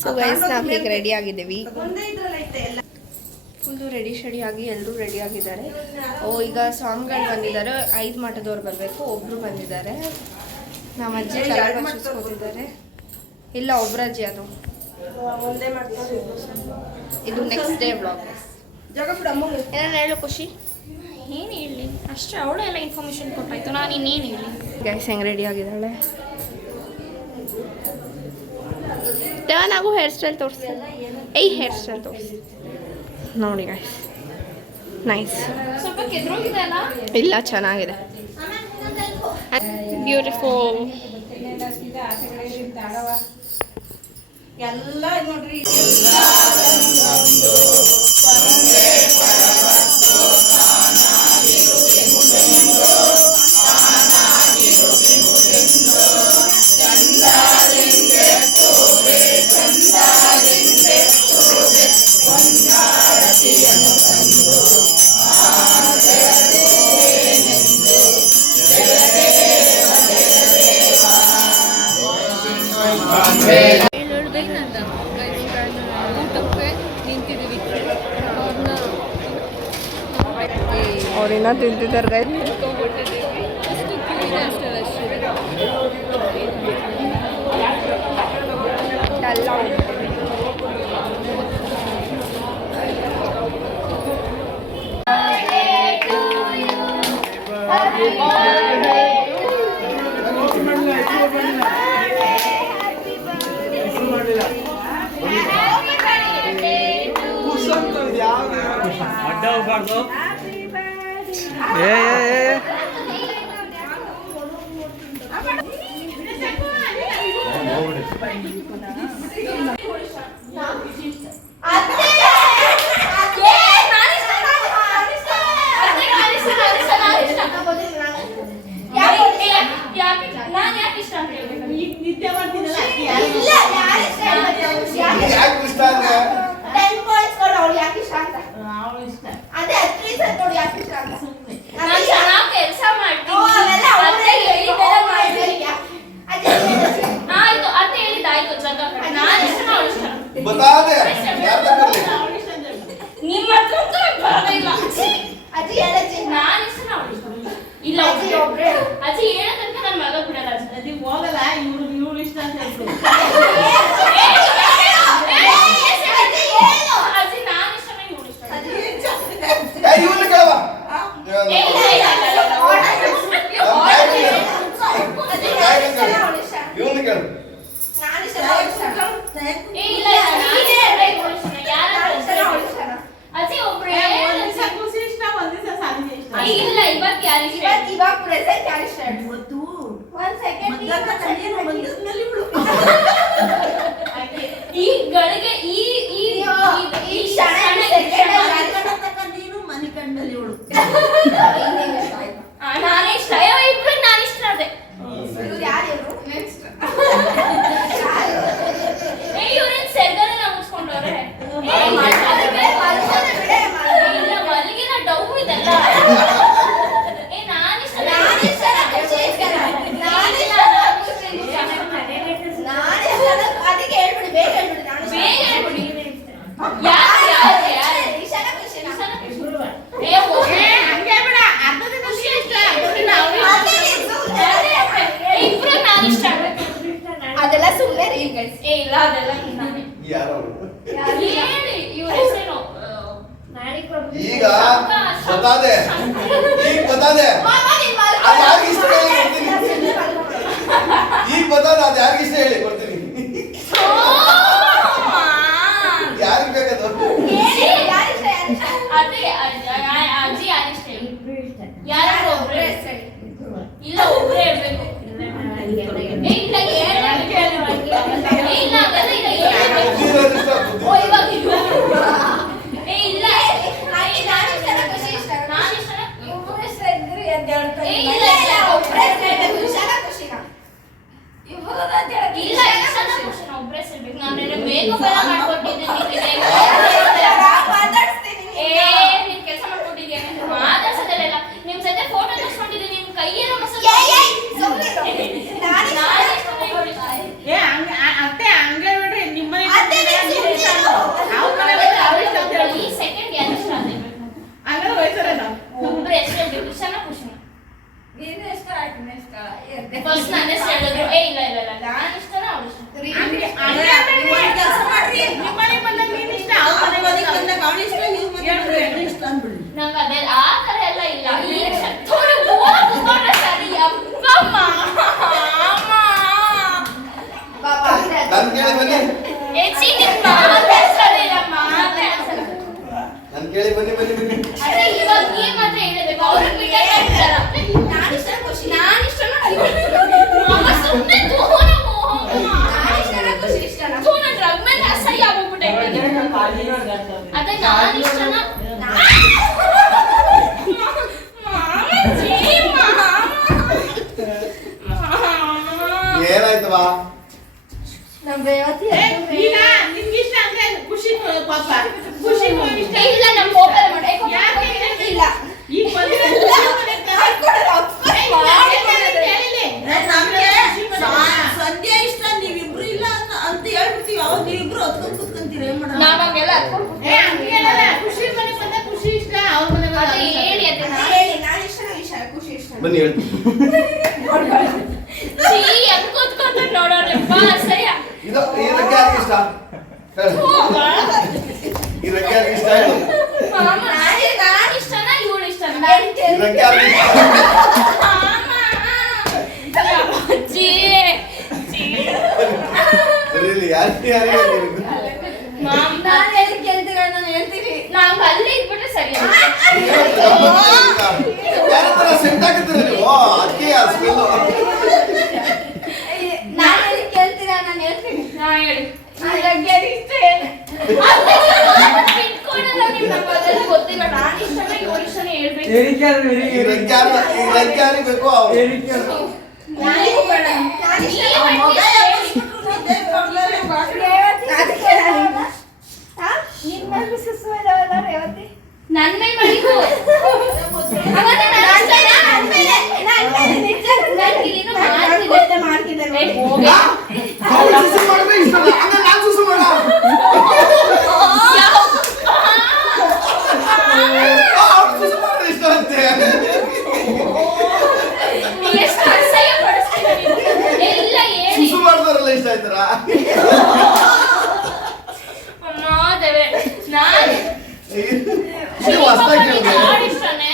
So guys ನಾವು ಹೀಗೆ ready ಆಗಿದ್ದೀವಿ, ಫುಲ್ಲು ರೆಡಿ ಆಗಿ ಎಲ್ಲರೂ ರೆಡಿ ಆಗಿದ್ದಾರೆ. ಈಗ ಸ್ವಾಮಿಗಳು ಬಂದಿದ್ದಾರೆ, 5 ಮಠದವ್ರು ಬರಬೇಕು, ಒಬ್ಬರು ಬಂದಿದ್ದಾರೆ. ನಮ್ಮ ಅಜ್ಜಿ ಕಲಾವಿದ್ದಾರೆ, ಇಲ್ಲ ಒಬ್ಬರ ಅಜ್ಜಿ, ಅದು ಇದು ನೆಕ್ಸ್ಟ್ ಡೇ ಬ್ಲಾಗ್. ಏನಾರು ಹೇಳು ಖುಷಿ. ಏನು ಹೇಳಿ ಅಷ್ಟೇ, ಅವಳೆಲ್ಲ ಇನ್ಫಾರ್ಮೇಶನ್ ಕೊಟ್ಟಾಯ್ತು, ನಾನು ಇನ್ನೇನು ಹೇಳಿ. ಗೈಸ್ ಹೆಂಗೆ ರೆಡಿ ಆಗಿದ್ದಾಳೆ, ಟರ್ನ್ ಆಗು, ಹೇರ್ ಸ್ಟೈಲ್ ತೋರಿಸ್ತೀನಿ. ಹೇರ್ ಸ್ಟೈಲ್ ತೋರಿಸಿ ನೋಡಿ ಗೈಸ್, ನೈಸ್. ಸ್ವಲ್ಪ ಕೆದ್ರೋಗಿದೆ ಅಲ್ಲ? ಇಲ್ಲ ಚೆನ್ನಾಗಿದೆ, ಬ್ಯೂಟಿಫುಲ್. ಎಲ್ಲ ನೋಡ್ರಿ, ಅವ್ರಿನ್ನ ತಿಂತಿದ್ದಾರೆ ಗೈಸ್. ಅಜ್ಜಿ ಹೇಳೋದಕ್ಕೆ ನನ್ನ ಮಗ ಬಿಡಲ್ಲ, ಅಜ್ಜಿ ಹೋಗಲ್ಲ, ಇವ್ರು ಇಷ್ಟ ಅಂತ ಹೇಳ್ಬಿಡು. ಅಜ್ಜಿ ನಾನು ಇಷ್ಟನೇ ಇವ್ರು ಇಷ್ಟ. ಅಜ್ಜಿ ಒಬ್ರು ಇಲ್ಲ, ಇವತ್ತು ಯಾರು ಇಷ್ಟ? ಇವಾಗ ಪ್ರೆಸೆಂಟ್ ಯಾರು ಇಷ್ಟ? ಇವತ್ತು ಒಂದು ಸೆಕೆಂಡ್ ಈ ಗಳಿಗೆ ಈ ನೀನು ಮನೆ ಕಂಡಲ್ಲಿ ಇವಳು ನಾನೇ ಇಷ್ಟ. ಇಬ್ರು ನಾನು ಇಷ್ಟ ಅದೇ. ಯಾರು ನೆಕ್ಸ್ಟ್ ಇವ್ರೇನ್ ಸೆರ್ಗನೆಲ್ಲ ಮುಚ್ಕೊಂಡವ್ರೆ. ಇಲ್ಲ ಮಲ್ಲಿಗೆನ ಡೌ ಇದೆಲ್ಲ. ಅದೆಲ್ಲ ಸುಮ್ಮನೆ ರೀಲ್ ಗೈಸ್. ಇಲ್ಲ ಅದೆಲ್ಲ ನಾನೇ. ಯಾರು ಹೇಳಿ ಇವ್ರ ಹೆಸರೇನು? ಈಗ ಬತಾದೆ, ಈಗ ಬತಾದೆ, ಅದು ಯಾರಿಗೆ ಇಷ್ಟ ಹೇಳಿ ಕೊಡ್ತೀನಿ. ಈಗ ಬತಾದೆ, ಅದು ಯಾರಿಗೆ ಇಷ್ಟ ಹೇಳಿ ಕೊಡ್ತೀನಿ. ಯಾರಿಗೆ ಬೇಕದು? ಅದೇ ಅಜ್ಜಿ ಯಾರಿಷ್ಟ ಹೇಳಿ? ಯಾರು ಒಬ್ರೇ ಹೇಳಿ? ಇಲ್ಲ ಒಬ್ರೇ ಹೇಳ್ಬೇಕು. ಇಲ್ಲ ಒಬ್ರೇ ಸೇರ್ಬೇಕು. ನಾನು ಮೇಕಪ್ ಎಲ್ಲ ಮಾಡ್ಕೊಟ್ಟಿದ್ದೀನಿ, ನೀನ್ ಕೆಲಸ ಮಾಡ್ಕೊಟ್ಟಿದ್ಯಾ ಮಾತಾಡ್ಸೋದಲ್ಲ. ನಿಮ್ ಜೊತೆ ಫೋಟೋ ತಗೊಂಡಿದ್ದೀನಿ, ನಿಮ್ ಕೈಯೆಲ್ಲ ಅತ್ತೆ ಹಂಗೆ ಬಿಡ್ರಿ, ನಿಮ್ಮನೆ ನಂಗೆ ಅದೇ ಆ ಥರ ಎಲ್ಲ ಇಲ್ಲ ಈಗ ಥೋಡೆ ಹೋಗ್ಕೊಂಡ್ರೆ ಸರಿ ಅಪ್ಪ ಮಾಮ ನನ್ ಕೇಳಿ ಬನ್ನಿ ಹೆಚ್ಚಿ ನಿಮ್ಮ ಮಾತಾಡ್ಸೋದೇ ಇಲ್ಲ ಮಾತಾಡ್ಸೋದು ನನ್ ಕೇಳಿ ಬನ್ನಿ ಬನ್ನಿ ಬನ್ನಿ ಅದೇ ಇವಾಗ ನೀನ್ ಮಾತ್ರ ಹೇಳಬೇಕು ಅವ್ರಿಗೆ ಬಿಟ್ಟಾರ ನಾನಿಷ್ಟ ಖುಷಿ ನಾನಿಷ್ಟನ ಮಾಮ ಸುಮ್ಮನೆ ತೋರ ನಾನಿಷ್ಟನ ಖುಷಿ ಇಷ್ಟನ ತೋರ ಡ್ರಗ್ ಮೇಲೆ ಅಸಹ್ಯ ಆಗ್ಬಿಟ್ಟೆ ಅದೇ ನಾನಿಷ್ಟನ ಏನಾಯ್ತವಾ ನಮ್ ರೇವತಿ ಈಗ ನಿಮ್ಗೆ ಇಷ್ಟ ಅಂದ್ರೆ ಖುಷಿ ಪಾಪ ಖುಷಿ ಇಷ್ಟ ಇಲ್ಲ ನಮ್ಮ ಹೋಗಲ್ಲ ಮಾಡಿ ಯಾಕೆ ಇಲ್ಲ ಈಗ ಸಂಧ್ಯಾ ಇಷ್ಟ ನೀವಿಬ್ರು ಇಲ್ಲ ಅಂತ ಹೇಳ್ಬಿಡ್ತೀವಿ ಅವಾಗ ನೀವಿಬ್ರು ಹೊತ್ಕೊಂಡ್ ಕೂತ್ಕೊಂತೀರ ಏನ್ ಮಾಡೋಣ ನಾವಾಗೆಲ್ಲ ಹಂಗೇನಲ್ಲ ಖುಷಿ ಮನೆ ಬಂದ ಖುಷಿ ಇಷ್ಟ ಅವ್ರ ಮನೆ ಅದೇ ಹೇಳಿ ಅದೇ ಹೇಳಿ ನಾನು ಇಷ್ಟ ಖುಷಿ ಇಷ್ಟ ಬನ್ನಿ ಹೇಳ್ತೀನಿ ಅದು ಕೂತ್ಕೊಂತ ನೋಡೋಣಪ್ಪ ಅಸಹ್ಯ ಇದು ಈ ರೆಕ್ಕೆ ಯಾರಿಗೆ ಇಷ್ಟ ಹೇಳು. ಈ ರೆಕ್ಕೆ ಯಾರಿಗೆ ಇಷ್ಟ ಹೇಳು ಮಾಮ ನಾನು ಇಷ್ಟನ ಇವಳು ಇಷ್ಟನ ಈ ರೆಕ್ಕೆ ಯಾರಿಗೆ ಇಷ್ಟ ಅಜ್ಜಿ ಬರೀಲಿ ಯಾರಿಗೆ ಮಾಮ್ ನಾನು ಎದಕ್ಕೆ ಕೇಳ್ತೀರ ನಾನು ಹೇಳ್ತೀನಿ ನಾವು ಅಲ್ಲೇ ಇದ್ಬಿಟ್ರೆ ಸರಿ ಯಾರ ತರ ಸೆಟ್ ಆಗಿದ್ದೀರ ನೀವು ಅದಕ್ಕೆ ಆ ಸ್ಮೆಲ್ ನಾನು ಎದಕ್ಕೆ ಕೇಳ್ತೀರಾ ನಾನು ಹೇಳ್ತೀನಿ ನಾ ಹೇಳಿ ನನಗೆ ಇಷ್ಟ ಏನು ಇಟ್ಕೊಡಲ್ಲ ನಿಮ್ಮ ಅದೆಲ್ಲ ಗೊತ್ತಿಲ್ಲ ನಾನು ಇಷ್ಟನ ಇವಳು ಇಷ್ಟನ ಹೇಳ್ಬೇಕು ಈ ರೆಕ್ಕೆ ಯಾರಿಗೆ ಬೇಕು ಅವ್ರು ನೀವು ಬೇಡ ನನ್ನ ಮೇಲೆ ಮಾಡಿದ್ದು ಅವನ ಅವ್ರು ಸುಸು ಮಾಡಿದ್ರೆ ಇಷ್ಟ ಅಲ್ಲ ಆಮೇಲೆ ನಾನು ಸುಸು ಮಾಡ ಅವ್ರು ಸುಸು ಮಾಡಿದ್ರೆ ಇಷ್ಟ ಅಂತೆ ಎಷ್ಟು ಅಸಹ್ಯ ಪಡಿಸ್ತೀರ ನೀವು ಎಲ್ಲ ಹೇಳಿ ಸುಸು ಮಾಡಿದಾರಲ್ಲ ಇಷ್ಟ ಆಯ್ತಾರ ಅಮ್ಮ ದೇವೆ ನಾನು ನೀವು ಹೊಸ್ದಾಗಿ ಕೇಳಿದ್ರೆ ನಾನು ಇಷ್ಟನೇ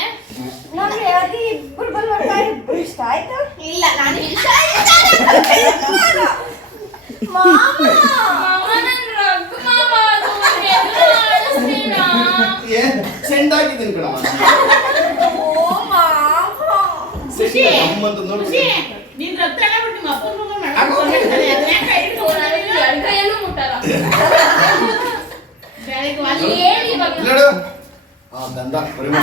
ನಮ್ಗೆ ರೇವತಿ ಇಬ್ರು ಬಂದ್ಬಿಟ್ಟ ಇಬ್ರು ಇಷ್ಟ ಆಯ್ತು ಇಲ್ಲ ನಾನು ಇಷ್ಟ ಮಾಮ ಮಾಮ ನನ್ನ ರಗ್ ಮಾಮ ಅದು ಎಲ್ಲ ಆಡಿಸ್ತೀರಾ ಏನ್ ಸೆಂಡ್ ಆಗಿದ್ದೀನಿ ಕಣಮ್ಮ ಓ ಮಾಮ ಖುಷಿ ನಮ್ಮಂತ ನೋಡಿ ಖುಷಿ ನೀನ್ ರಕ್ತ ಆಗ್ಬಿಟ್ಟು ನಿಮ್ಮ ಅಪ್ಪನ ರೂಮ್ ಆಗೋ. ಎರಡು ಕೈಯಲ್ಲೂ ಮುಟ್ಟಲ್ಲ ಬೆಳಗ್ಗೆ ಹೇಳಿ ಇವಾಗ ನೋಡು ಆ ಗಂಧ ಪರಿಮಳ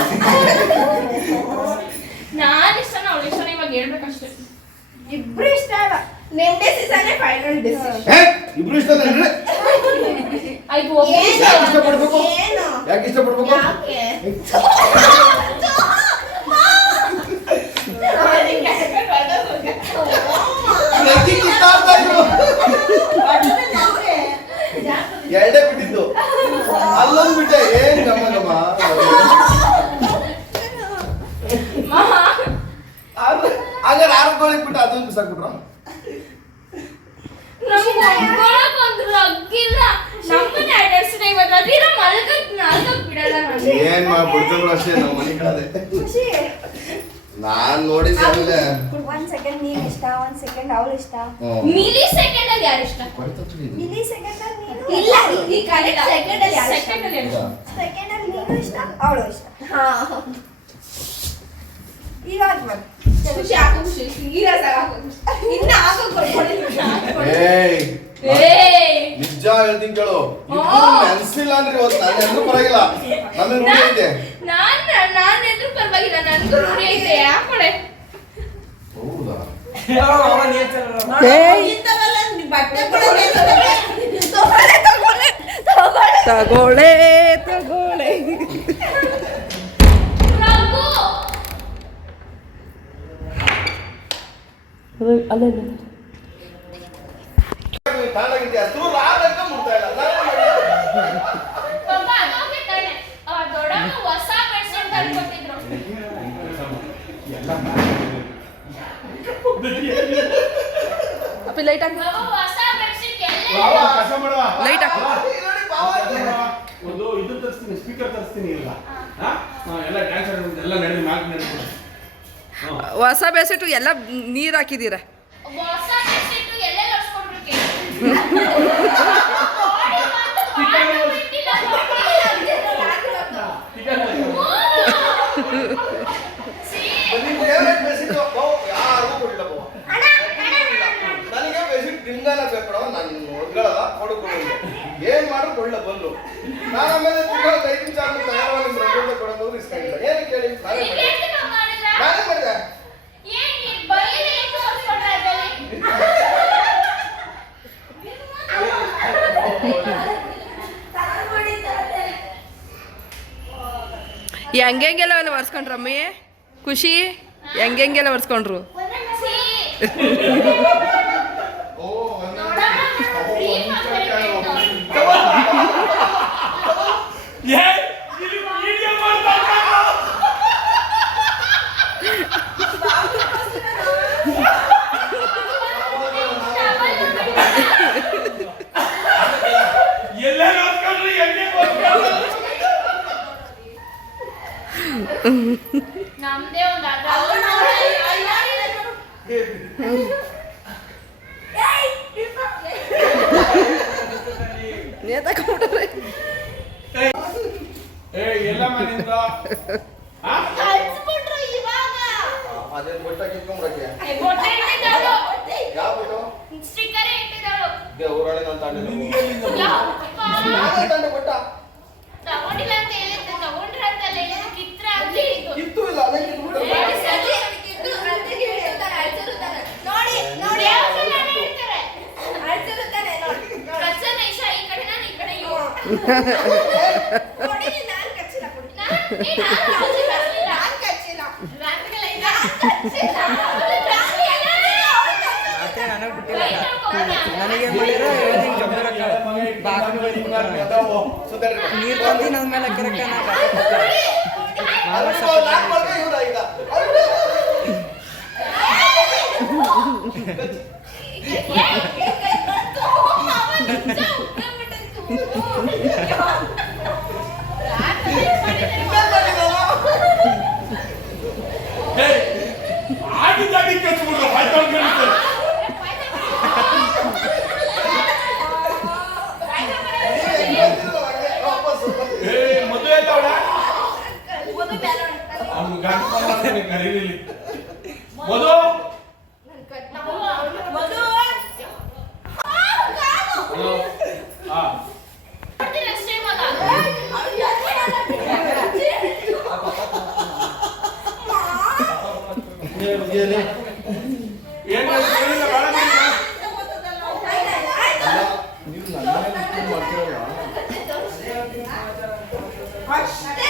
ನಾನು ಇಷ್ಟನ ಅವಳು ಇಷ್ಟನ ಇವಾಗ ಹೇಳ್ಬೇಕಷ್ಟೇ ಇಬ್ರು ಇಷ್ಟ ಅಲ್ಲ ನಿಮ್ ಡಿಸಿಷನ್ ಫೈನಲ್ ಡಿಸಿಷನ್ ಏ ಇಬ್ರು ಇಷ್ಟ ಅಂದ್ರೆ ಆಯ್ತು ಒಬ್ಬ ಯಾಕೆ ಇಷ್ಟಪಡ್ಬೇಕು ಏನು ಯಾಕೆ ಇಷ್ಟಪಡ್ಬೇಕು ಯಾಕೆ ರೆಕ್ಕೆ ಕಿತ್ತಾಡ್ತಾ ಇದ್ರು ಎರಡೇ ಬಿಟ್ಟಿದ್ದು ಅಲ್ಲೊಂದು ಬಿಟ್ಟೆ ಏನ್ ಗಮ್ಮ ಗಮ್ಮ ಹಾಗಾದ್ರೆ ಆರೋಗ್ಯಗಳಿಗೆ ಬಿಟ್ಟು ಅದೊಂದು ಬಿಸಾಕ್ಬಿಟ್ರ ನಮ್ಗೆ ಒಪ್ಕೊಳಕ್ ಒಂದು ರಗ್ಗಿಲ್ಲ ನಮ್ಮನ್ನ ಅಡ್ಡಾಡ್ಸಿದೆ ಇವತ್ತು ಅದಿರ ಮಲ್ಗಕ್ ಬಿಡಲ್ಲ ನಾನು ಏನ್ ಮಾಡ್ಬಿಡ್ತಿದ್ರು ಅಷ್ಟೇ ನಾವು ಮನೆ ಕಡೆ ಖುಷಿ ನಾನ್ ನೋಡಿದ್ದೆ ಆಮೇಲೆ ಒಂದ್ ಸೆಕೆಂಡ್ ನೀನ್ ಇಷ್ಟ ಒಂದ್ ಸೆಕೆಂಡ್ ಅವಳು ಇಷ್ಟ ಮಿಲಿ ಸೆಕೆಂಡ್ ಅಲ್ಲಿ ಯಾರು ಇಷ್ಟ ಮಿಲಿ ಸೆಕೆಂಡ್ ಅಲ್ಲಿ ನೀನು ಇಲ್ಲ ಈ ಕರೆಕ್ಟ್ ಸೆಕೆಂಡ್ ಅಲ್ಲಿ ಯಾರು Second ಸೆಕೆಂಡ್ ಅಲ್ಲಿ ಸೆಕೆಂಡ್ ಅಲ್ಲಿ ನೀನು ಇಷ್ಟ ಅವಳು ಇಷ್ಟ ಹಾ ಇವಾಗ ಬಂದು ಖುಷಿ ಹಾಕು ಖುಷಿ ಸೀರಿಯಸ್ ಆಗಿ ಹಾಕು ಇನ್ನ ಹಾಕು ಕೊಡ್ಕೊಳ್ಳಿ ಏಯ್ ಏಯ್ ನಿಜ ಹೇಳ್ತೀನಿ ಕೇಳು ನೆನ್ಸಿಲ್ಲ ಅಂದ್ರೆ ಇವತ್ತು ನನ್ನ ಹೆಸರು ಪರವಾಗಿಲ್ಲ ನನ್ನ ರೂಢಿ ಐತೆ ನಾನ್ ಎದ್ರು ಪರವಾಗಿಲ್ಲ ನನ್ಗೂ ರೂಢಿ ಐತೆ ಯಾಕೊಡೆ ಹೌದಾ ಇಂಥವೆಲ್ಲ ಬಟ್ಟೆ ತಗೊಳ್ಳೆ ತಗೊಳ್ಳೆ ರಘು ಕಾಣಾಗಿದೆ ಅಷ್ಟು ರಾಗಕ್ಕ ಮುಟ್ತಾ ಇಲ್ಲ ಪಾಪ ಅದಕ್ಕೆ ತಾನೆ ದೊಡ್ಡಮ್ಮ ಹೊಸ ಬೆಡ್ಶೀಟ್ ತಂದ್ಕೊಟ್ಟಿದ್ರು ಅಪ್ಪಿ ಲೈಟ್ ಹಾಕಿ ಬಾಬಾ ಹೊಸ ಬೆಡ್ಶೀಟ್ ಬಾವ, ಎಲ್ಲ ಕಸ ಮಾಡುವ. ಲೈಟ್ ಹಾಕು. ನೋಡಿ ಬಾವ ಇಲ್ಲಿ. ಒಂದು ಇದು ತರಿಸ್ತೀನಿ, ಸ್ಪೀಕರ್ ತರಿಸ್ತೀನಿ ಈಗ. ಎಲ್ಲ ಡ್ಯಾನ್ಸ್ ಎಲ್ಲ ನಡೆದು ಮ್ಯಾಕ್ ನಡೆದು. ಹೊಸ ಬೇಸಿಟ್ಟು ಎಲ್ಲ ನೀರು ಹಾಕಿದ್ದೀರಾ. ಹೊಸ ಬೆಡ್ಶೀಟು ಎಲ್ಲೆಲ್ಲಿ ಹೊಡ್ಸ್ಕೊಂಡ್ರು ಕೇಳಿ. ನಿಮ್ ಫೇವ್ರೆಟ್ ಬೆಸಿಟ್ಟು ಯಾರು ಕೊಡಲಿಲ್ಲ ಬಾವ. ನನಗೆ ಬೆಸಿಟ್ ನಿಮ್ಗಾನ ಬೇಕಡ, ನಾನು ಹೊಡ್ಗಳಲ್ಲ ಕೊಡು ಏನ್ ಮಾಡ್ರು ಕೊಡ್ಲ ಬಂದ್ರು. ನಾನು ಆಮೇಲೆ 5 ನಿಮಿಷ ಆದ್ಮೇಲೆ ತಯಾರವಾಗಿ ನಿಮ್ ಕೊಡೋದು ಇಸ್ಕೊಂಡಿಲ್ಲ. ಏನು ಕೇಳಿ ನಾನೇ ಮಾಡಿದೆ. ಏನ್ ನೀನ್ ಬೈಲಿ ಹೆಂಗ್ ಹೊಡ್ಸ್ಕೊಂಡ್ರೆ ಅದ್ರಲ್ಲಿ? ಹೆಂಗೆಲ್ಲ ಒರ್ಸ್ಕೊಂಡ್ರಮ್ಮಿ? ಖುಷಿ ಹೆಂಗೆಲ್ಲ ಒರ್ಸ್ಕೊಂಡ್ರು? ಓ ನಮ್ದೇ ಒಂದು ನೇತಾಕೊಂಡ್ರೆ ಎಲ್ಲ ಮನೆಯಿಂದ ಕಳ್ಸ್ಬಿಟ್ರು ಇವಾಗ. ಅದೇ ಬೊಟ್ಟ ಕಿತ್ಕೊಂಡ್ಬಿಡಕ್ಕೆ ಬೊಟ್ಟೆ ಇಟ್ಟಿದ್ದಾಳು. ಯಾವ ಬಿಟ್ಟು ಸ್ಟಿಕ್ಕರ್ ಇಟ್ಟಿದ್ದಾಳು. ದೇವರಾಣೆ ನಾನು ತಾಂಡಿಲ್ಲ. ಯಪ್ಪ. ನಾನೇ ತಂದೆ ಬೊಟ್ಟ ತಗೊಂಡಿಲ್ಲ ಅಂತ ಹೇಳಿದ್ದು, ತಗೊಂಡ್ರ ಅಂತ ಹೇಳಿದ್ದು, ಕಿತ್ರ ಅಂತ ಹೇಳಿದ್ದು. ಕಿತ್ತು ಇಲ್ಲ ಅದೇ ಕಿತ್ಬಿಟ್ಟು ನೋಡಿ ನೋಡಿ ದೇವಸ್ಥಾನ ಇರ್ತಾರೆ. ಪ್ರಸನ್ನ ಈಶಾ ಈ ಕಡೆ, ನಾನು ಈ ಕಡೆ ಇವ್ರು. ನನಗೆ ಮಾಡಿರೋ ನೀರು ತಂದು ನನ್ನ ಮೇಲೆ ಕೆರಕ ಆಗಿದ್ದಾಗಿ ಕಚ್ಬಿಟ್ರು ಮದುವೆ ಆಯ್ತವಳ ಅವ್ನು ಗಂಡ ಕರೀಲಿ ಮಧು ಅಷ್ಟೇ ಮಗ. ಏನು ಕೇಳಿಲ್ಲ ಬೇಡ ನೀವು ನನ್ನ ಮೇಲೆ ಮಾಡ್ತಿರಲ್ಲ ಅಷ್ಟೇ